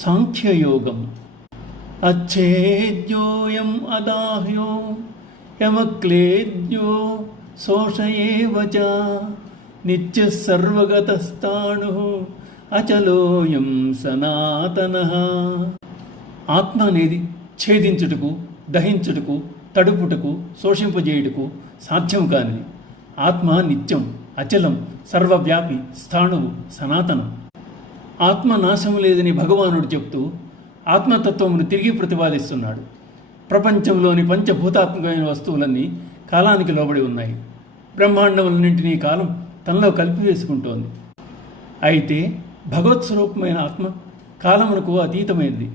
సాంఖ్యయోగం. అచ్ఛేద్యోయం అదాహ్యో యమక్లేద్యో శోషయేవ చ నిత్యః సర్వగతస్థాణుః అచలోయం సనాతనః. ఆత్మ అనేది ఛేదించుటకు, దహించుటకు, తడుపుటకు, శోషింపజేయుటకు సాధ్యం కానిది. ఆత్మ నిత్యం, అచలం, సర్వవ్యాపి, స్థాణువు, సనాతనం. ఆత్మ నాశము లేదని భగవానుడు చెప్తూ ఆత్మతత్వమును తిరిగి ప్రతిపాదిస్తున్నాడు. ప్రపంచంలోని పంచభూతాత్మకమైన వస్తువులన్నీ కాలానికి లోబడి ఉన్నాయి. బ్రహ్మాండములన్నింటినీ కాలం తనలో కలిపివేసుకుంటోంది. అయితే భగవత్స్వరూపమైన ఆత్మ కాలమునకు అతీతమైనది.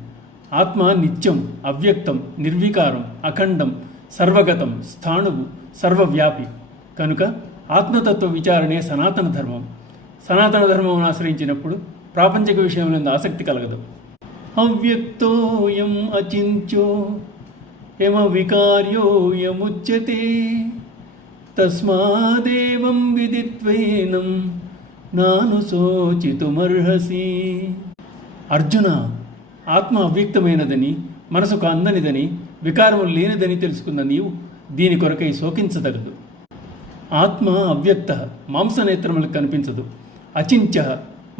ఆత్మ నిత్యం, అవ్యక్తం, నిర్వికారం, అఖండం, సర్వగతం, స్థాణువు, సర్వవ్యాపి. కనుక ఆత్మతత్వ విచారణే సనాతన ధర్మం. సనాతన ధర్మం ఆశ్రయించినప్పుడు ప్రాపంచిక విషయంలో ఆసక్తి కలగదు. అవ్యక్తోయం అచింత్యో యమ వికార్యోయముచ్యతే తస్మాదేవం విదిత్వేనం నానుశోచితుమర్హసి. అర్జున, ఆత్మ అవ్యక్తమైనదని, మనసుకు అందనిదని, వికారములు లేనిదని తెలుసుకున్న నీవు దీని కొరకై శోకించదగదు. ఆత్మ అవ్యక్త, మాంసనేత్రములకు కనిపించదు. అచింత్య,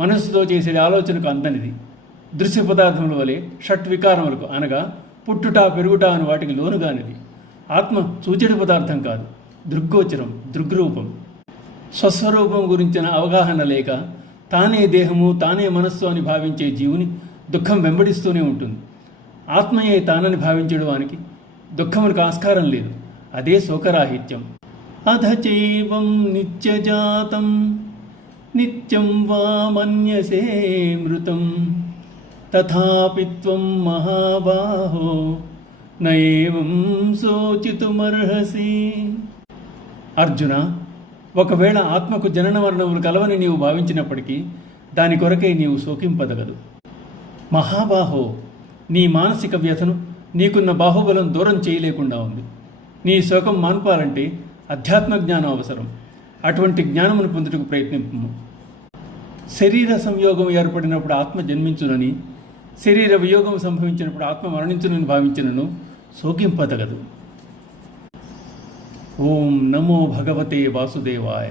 మనస్సుతో చేసే ఆలోచనకు అందనిది. దృశ్య పదార్థముల వలె షట్వికారములకు అనగా పుట్టుట, పెరుగుట అని వాటికి లోనుగానిది. ఆత్మ సూచన పదార్థం కాదు, దృగ్గోచరం, దృగ్రూపం. స్వస్వరూపం గురించిన అవగాహన లేక తానే దేహము, తానే మనస్సు అని భావించే జీవుని దుఃఖం వెంబడిస్తూనే ఉంటుంది. ఆత్మయే తానని భావించడానికి దుఃఖమునికి ఆస్కారం లేదు. అదే శోకరాహిత్యం. అధచైవం నిత్యజాతం నిత్యం వా మన్యసే మృతం తథాపి త్వం మహాబాహో నైవం శోచితుమర్హసి. అర్జున, ఒకవేళ ఆత్మకు జనన మరణములు కలవని నీవు భావించినప్పటికీ దాని కొరకై నీవు శోకింపదగదు. మహాబాహో, నీ మానసిక వ్యథను నీకున్న బాహుబలం దూరం చేయలేకుండా ఉంది. నీ శోకం మాన్పాలంటే అధ్యాత్మ జ్ఞానం అవసరం. అటువంటి జ్ఞానమును పొందుటకు ప్రయత్నింపు. శరీర సంయోగం ఏర్పడినప్పుడు ఆత్మ జన్మించునని, శరీర వియోగం సంభవించినప్పుడు ఆత్మ మరణించునని భావించినను శోకింపదగదు. ఓం నమో భగవతే వాసుదేవాయ.